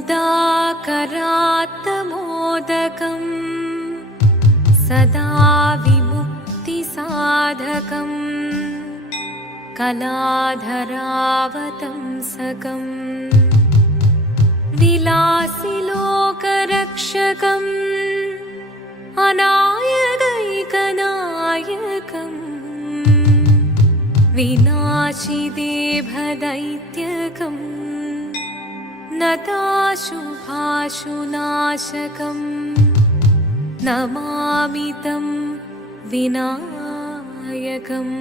मुदाकरात्तमोदकं सदा विमुक्तिसाधकं कलाधरावतंसकं विलासिलोकरक्षकं अनायकैकनायकं विनाशिदेभदैत्यकं नताशुभाशुनाशकं नमामि तं विनायकम्।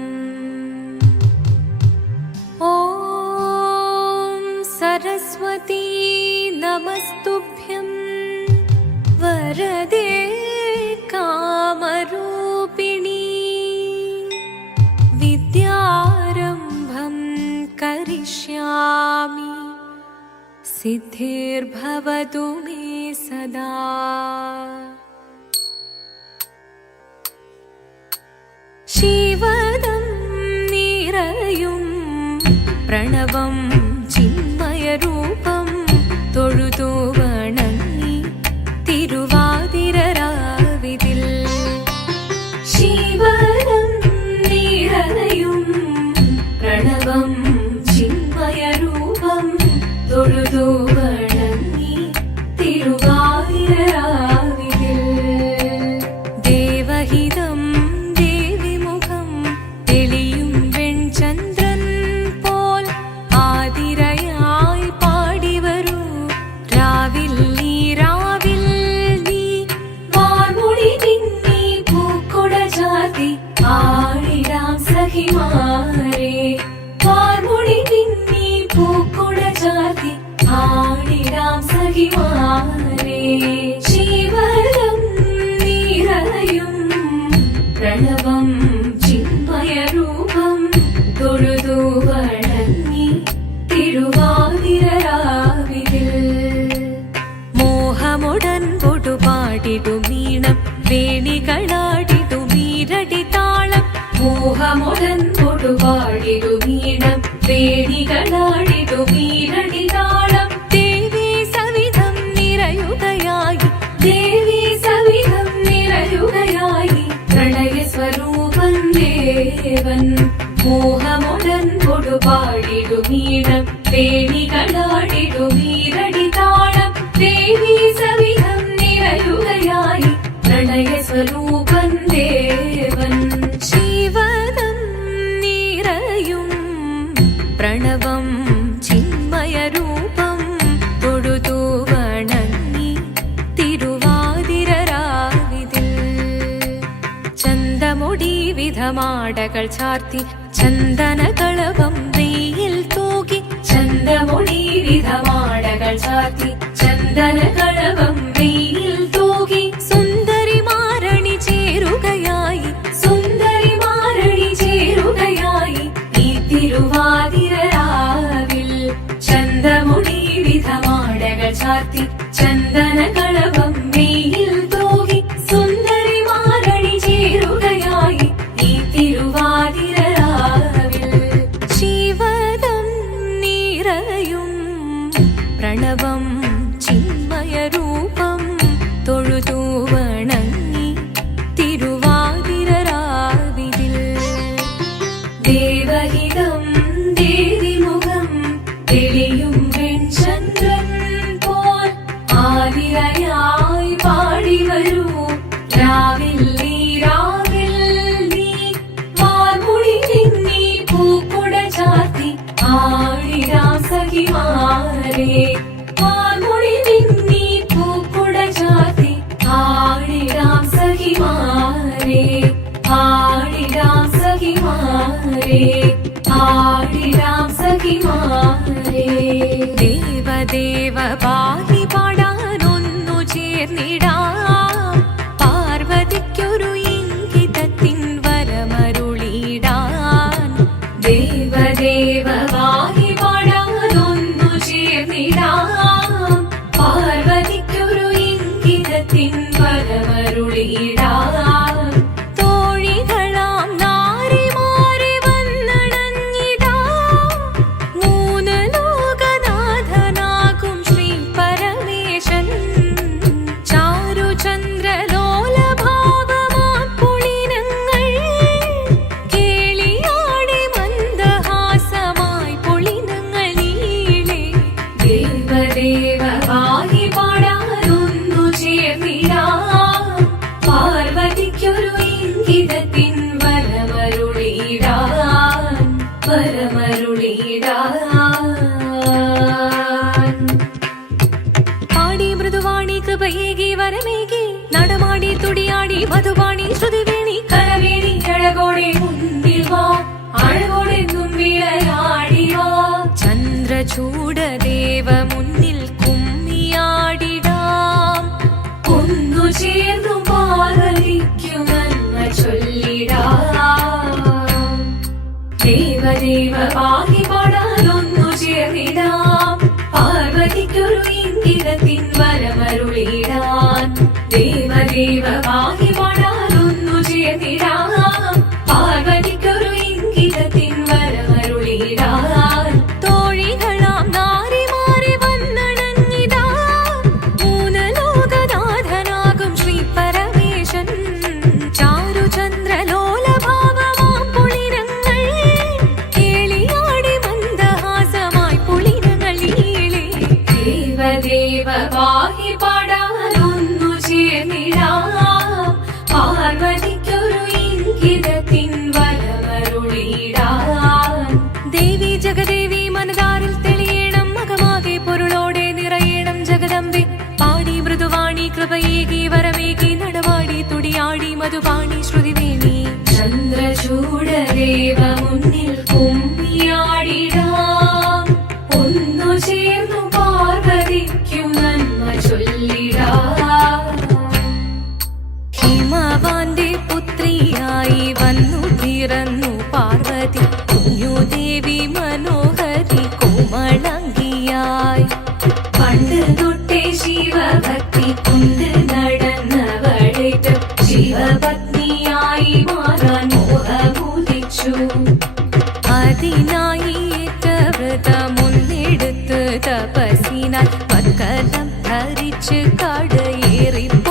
ॐ सरस्वती नमस्तुभ्यं वरदे कामरूपिणी विद्यारम्भं करिष्यामि सिद्धिर्भवतु मे सदा। शिवदं निरयुं प्रणवं चिन्मयरूपं തൊഴുതു വണങ്ങി തിരുവാതിരരാവിതിൽ ശിവദം നിറയും പ്രണവം ചിന്മയരൂപം തൊഴുതു വണങ്ങി തിരുവാതിരരാവിതിൽ ദേവഹിതം ദേവിമുഖം തെളിയും വെൺചന്ദ്രൻ പോൽ ആതിരയായി പാടിവരൂ രാവിൽ നീ വാർമുടി പിന്നി പൂക്കുട ചാർത്തി ആടിടാം സഖിമാരെ വാർമുടി പിന്നി പൂക്കുട ചാർത്തി ആടിടാം സഖിമാരെ ശിവദം നിറയും പ്രണവം ചിന്മയരൂപം തൊഴുതു വണങ്ങി തിരുവാതിരരാവിതിൽ മോഹമുടൻ പൊടുപാടിടുമീണം വേണികളാടിടുമീരടി താളം മോഹമുടൻ പൊടുപാടിടുമീണം വേണികളാടിടുമീരടി താളം ദേവി സവിധം നിറയുകയായി ദേവി സവിധം നിറയുകയായി പ്രണയസ്വരൂപൻ ദേവൻ മോഹമുടൻ പൊടുപാടിടുമീണം വേണികളാടിടുമീരടി താളം ദേവി സവിധം നിറയുകയായി പ്രണയസ്വരൂപൻ ദേവൻ ശിവദം നിറയും പ്രണവം ചിന്മയരൂപം തൊഴുതു വണങ്ങി തിരുവാതിരരാവിതിൽ ചന്തമുടി വിധമാടകൾ ചാർത്തി ചന്ദനകളഭം വെയിൽ തൂകി ചന്തമുടി വിധമാടകൾ ചാർത്തി ചന്ദനകളഭം വെയിൽ തൂകി സുന്ദരിമാരണി ചേരുകയായി സുന്ദരിമാരണി ചേരുകയായി ഈ തിരുവാതിരരാവിൽ ചന്തമുടി വിധമാടകൾ ചാർത്തി ചന്ദനകളഭം വെയിൽ തൂകി സുന്ദരിമാരണി ചേരുകയായി ഈ തിരുവാതിരരാവിൽ ശിവദം നിറയും പ്രണവം ചിന്മയരൂപം തൊഴുതു വണങ്ങി തിരുവാതിരരാവിതിൽ ദേവഹിതം ദേവിമുഖം തെളിയും വെൺചന്ദ്രൻ പോൽ ആതിരയായി പാടിവരൂ രാവിൽ നീ വാർമുടി പിന്നി പൂക്കുട ചാർത്തി ആടിടാം സഖിമാരെ വാർമുടി പിന്നി പൂക്കുട ചാർത്തി ആടിടാം സഖിമാരെ ആടിടാം സഖിമാരെ ആടിടാം സഖിമാരെ ദേവദേവ പാഹി പാടാനൊന്നു ചേർന്നിടാം പാർവതിക്കൊരു ഇംഗിതത്തിൻ വരമരുളിടാൻ ദേവദേവ പാഹി പാടാനൊന്നു ചേർന്നിടാം പാർവതിക്കൊരു ഇംഗിതത്തിൻ വരമരുളിടാൻ തോഴികളാം നാരിമാരെ വന്നണഞ്ഞിടാം മൂന്ന് ലോകനാഥനാകും ശ്രീ പരമ ചേർന്നിടാം പാർവതിക്കൊരു ഇംഗിതത്തിൻ വരമരുളിടാൻ പാടി മൃദുവാണി കൃപയേകി വരമേകി നടമാടി തുടിയാടി മധുവാണി ശ്രുതിവേണി കരവേണി അഴകോടെ മുന്നിൽ വാ അഴകോടെന്നും വിളയാടിവാ ചന്ദ്രചൂടദേവ മുന്നിൽ കുമ്മിയാടിടാം ഒന്നു ചേർന്നു പാർവതിക്കു നന്മ ചൊല്ലിടാം ദേവദേവ പാഹി പാടാനൊന്നു ചേർന്നിടാം പാർവതിക്കൊരു ഇംഗിതത്തിൻ വരമരുളിടാൻ ദേവദേവ പാഹി പാടാനൊന്നു ചേർന്നിടാം പാർവതിക്കൊരു ഇംഗിതത്തിൻ വരമരുളിടാൻ തോഴികളാം നാരിമാരെ വന്നണഞ്ഞിതാ മൂന്നലോകനാഥനാകും ശ്രീ പരമേശൻ ചാരുചന്ദ്രലോലഭാവമാം പുളിരങ്ങൾ കേളിയാടി മന്ദഹാസമായി പുളിരങ്ങൾ ഈളെ ദേവദേവ പാഹി പാടാനൊന്നു ചേർന്നിടാം പാർവതിക്കൊരു ഇംഗിതത്തിൻ വരമരുളിടാൻ ദേവി ജഗദേവി മനതാരിൽ തെളിയണം മകമാകെ പൊരുളോടെ നിറയണം ജഗദമ്പെ പാടി മൃദുവാണി കൃപയേകി വരമേകി നടവാടി തുടിയാടി മധുവാണി ശ്രുതിവേണി ചന്ദ്രചൂടദേവ മുന്നിൽ കുമ്മിയാടിടാം ഒന്നു ചേർന്നു പാർവതിക്കു നന്മ ചൊല്ലിടാം ഹിമവാന്റെ പുത്രിയായി വന്നു പിറന്നു പാർവതി കുഞ്ഞുദേവി മനോഹരി കോമളങ്കിയായി പണ്ട് തൊട്ടേ ശിവഭക്തി കൊണ്ട് നടന്നവളേറ്റ് ശിവപത്നിയായി മാറാൻ മോഹമുദിച്ചു അതിനായി ഏറ്റ വ്രതമൊന്നെടുത്ത് തപസിനാൽ മക്കലം ധരിച്ച് കടയേറിപ്പോകിനാൽ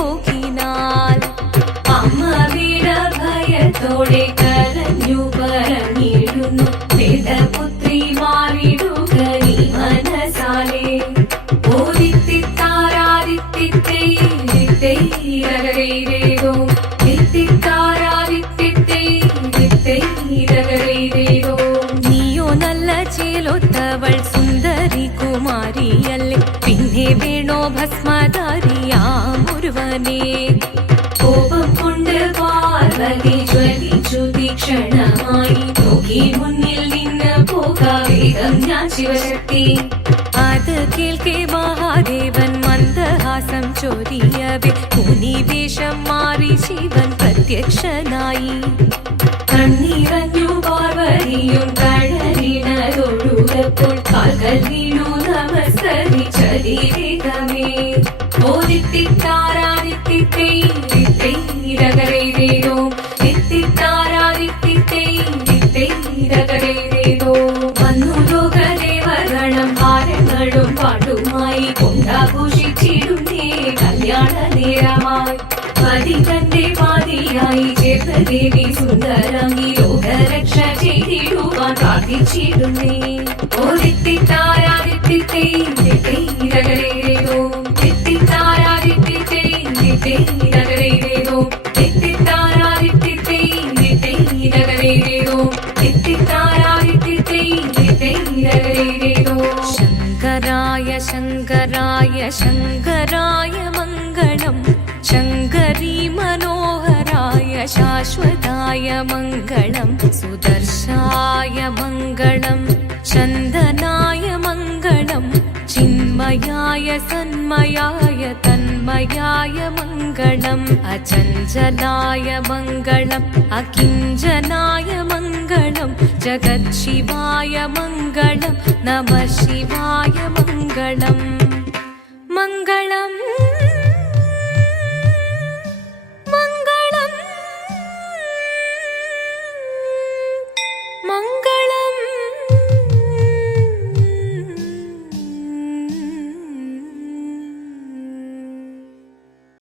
അമ്മ വീര ഭയത്തോടെ കരഞ്ഞു പറഞ്ഞിരുന്നു വേദപുത്രി മാറിടുക നീ മനസാലെ ഓദിത്തിത്താരാദിത്തിത്തേരോ തിത്തിത്താരാദിത്തിത്തേരോ നീയോ നല്ല ചേലൊത്തവൾ സുന്ദരി കുമാരിയല്ലേ പിന്നെ വേണോ ഭസ്മധാരിയാമൊരുവനെ കോപം കൊണ്ട് പാർവതി ജ്വലിച്ചു തീക്ഷണമായി നോക്കി മുന്നിൽ നിന്ന് പോകാവേഗം ഞാൻ ശിവശക്തി അത് കേൾക്കെ മഹാദേവൻ മന്ദഹാസം ചൊരിയവേ മുനിവേഷം മാറി ശിവൻ പ്രത്യക്ഷനായി കണ്ണീറഞ്ഞു പാർവതിയും കഴലിനതൊഴുകപ്പോൾ കാൽകൾ വീണു നമസ്കരിച്ചതിരേകമേ ഓദിത്തിത്താരാദിത്തിത്തേരോ തിത്തിത്താരാദിത്തിത്തേരോ വന്നു ലോകദേവഗണം ഭാരങ്ങളും പാട്ടുമായി കൊണ്ടാഘോഷിച്ചിടുന്നേ കല്യാണ നേരമായി പതി തന്റെ പാതിയായി ചേർന്ന ദേവി സുന്ദരങ്ങി ലോകരക്ഷ ചെയ്തിടുവാൻ പ്രാർത്ഥിച്ചിടുന്നേ ഓദിത്തിത്താരാദിത്തിത്തേരോ തിത്തിത്താരാദിത്തിത്തേരോ തിത്തിത്താരാദിത്തിത്തേരോ തിത്തിത്താരാദിത്തിത്തേരോ ശങ്കരായ ശങ്കരായ ശങ്കരായ മംഗളം ശങ്കരീ മനോഹരായ ശാശ്വതായ മംഗളം സുദർശായ മംഗളം ചന്ദനായ മംഗളം ചിന്മയായ സന്മയായ തന്മയായ മംഗളം അചഞ്ചലായ മംഗളം അകിഞ്ചനായ മംഗളം ജഗത്ശിവായ മംഗളം നമഃ ശിവായ മംഗളം മംഗളം